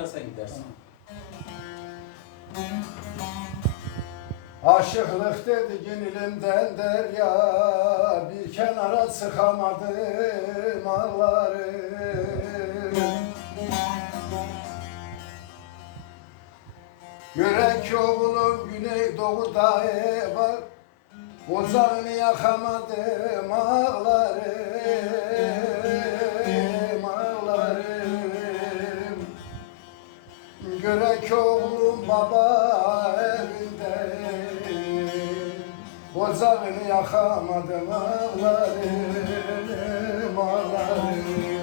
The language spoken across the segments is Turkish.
sonra sen gidersin. Aşıklık dedi gönlümden derya Bir kenara sıkamadım ağlarım Yürek oğlum güneydoğuda var Ocağını yakamadım ağlarım Görek oğlum baba evinde Ocağını yakamadım ağlarım ağlarım.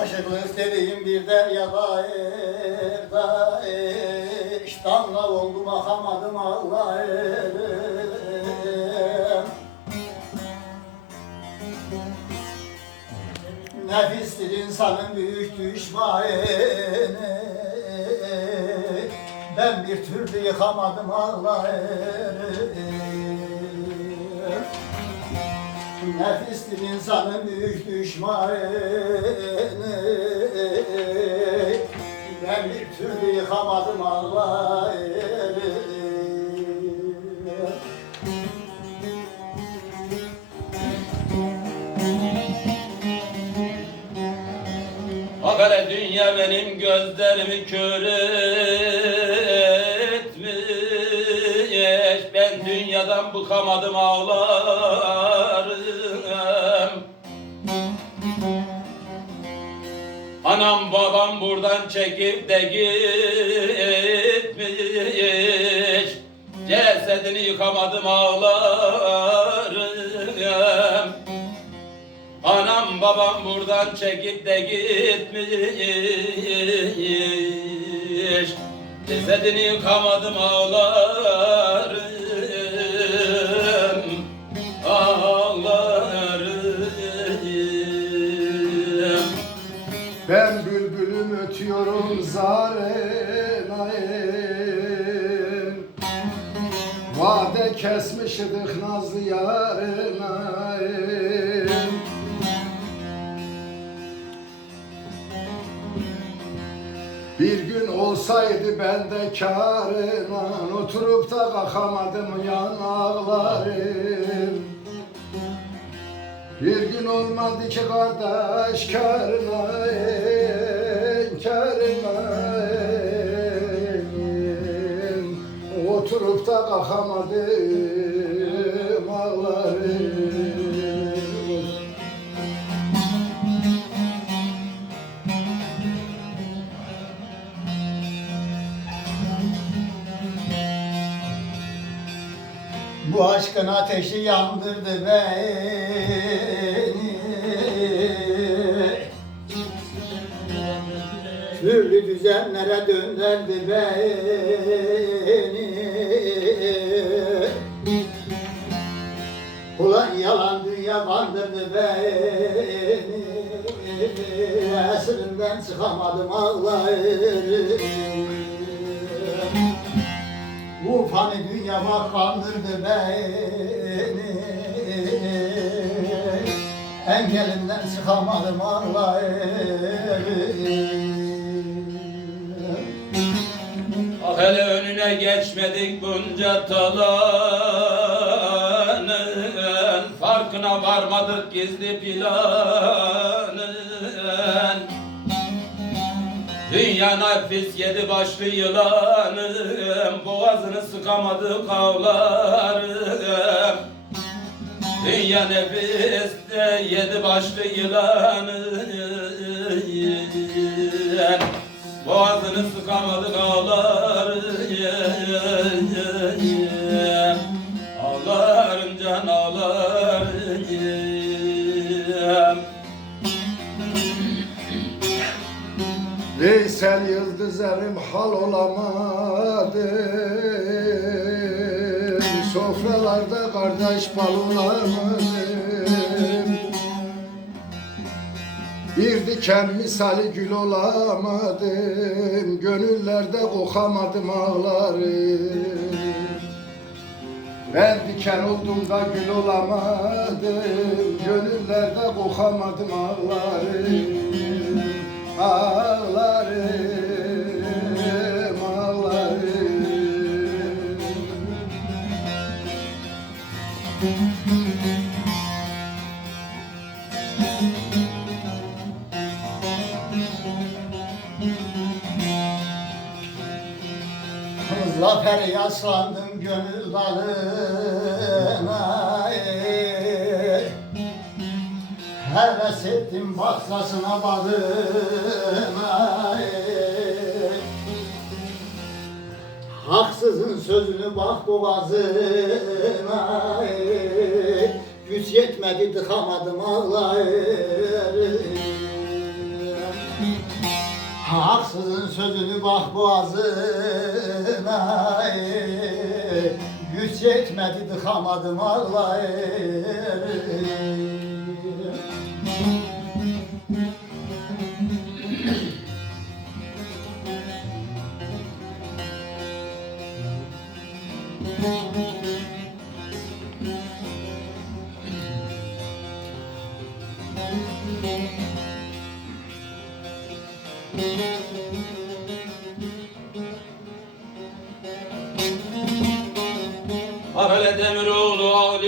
Aşıklık dediğim bir deryada da İştanla oldum akamadım ağlarım Nefistir insanın büyük düşmanı. Ben bir türlü yıkamadım ağlarım Nefistir insanın büyük düşmanı. Ben bir türlü yıkamadım ağlarım dünya benim gözlerimi kör etmiş. Ben dünyadan bıkamadım ağlarım. Anam babam buradan çekip de gitmiş. Cesedini yıkamadım ağlarım Anam babam buradan çekip de gitmiş. Cesedini yıkamadım ağlarım. Ağlarım. Ben bülbülüm ötüyorum zarenayım Vade kesmişidik nazlı yarınayım Bir gün olsaydı ben de kârına Oturup da kalkamadım yan ağlarım bir gün olmadı ki kardeş karına karına. Oturup da kalkamadım Bu aşkın ateşi yandırdı beni. Türlü düzenlere döndürdü beni. Ulan yalan dünya kandırdı beni. Esirinden çıkamadım ağlarım fani dünya bak kandırdı beni. Engelinden çıkamadım Allah'ım Ah hele önüne geçmedik bunca talanın. Farkına varmadık gizli planın Dünya nefis yedi başlı yılanım Boğazını sıkamadı kavlarım. Dünya nefis de yedi başlı yılanım Boğazını sıkamadı ağlarım Veysel Yıldız erim hal olamadım. Sofralarda kardeş bal olamadım Bir diken misali gül olamadım. Gönüllerde kokamadım ağlarım Ben diken oldum da gül olamadım. Gönüllerde kokamadım ağlarım Ağlarım, Zafer yaslandım gönül dalına ey. Heves ettim baklasına balına. Haksızın sözünü bak boğazıma. Güç yetmedi tıkamadım ağlayırım Haksızın sözünü bak boğazına ey. Güç yetmedi tıkamadım ağlayırım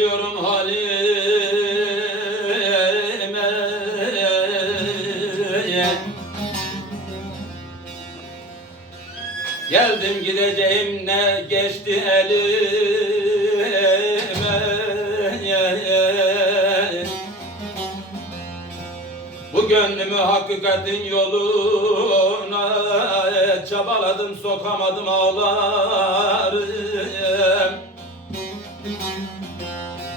Ağlıyorum halime. Geldim gideceğim ne geçti elime? Bu gönlümü hakikatin yoluna Çabaladım sokamadım ağlarım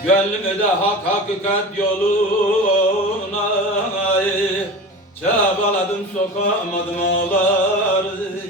Gönlümü de hak hakikat yoluna Çabaladım sokamadım ağlarım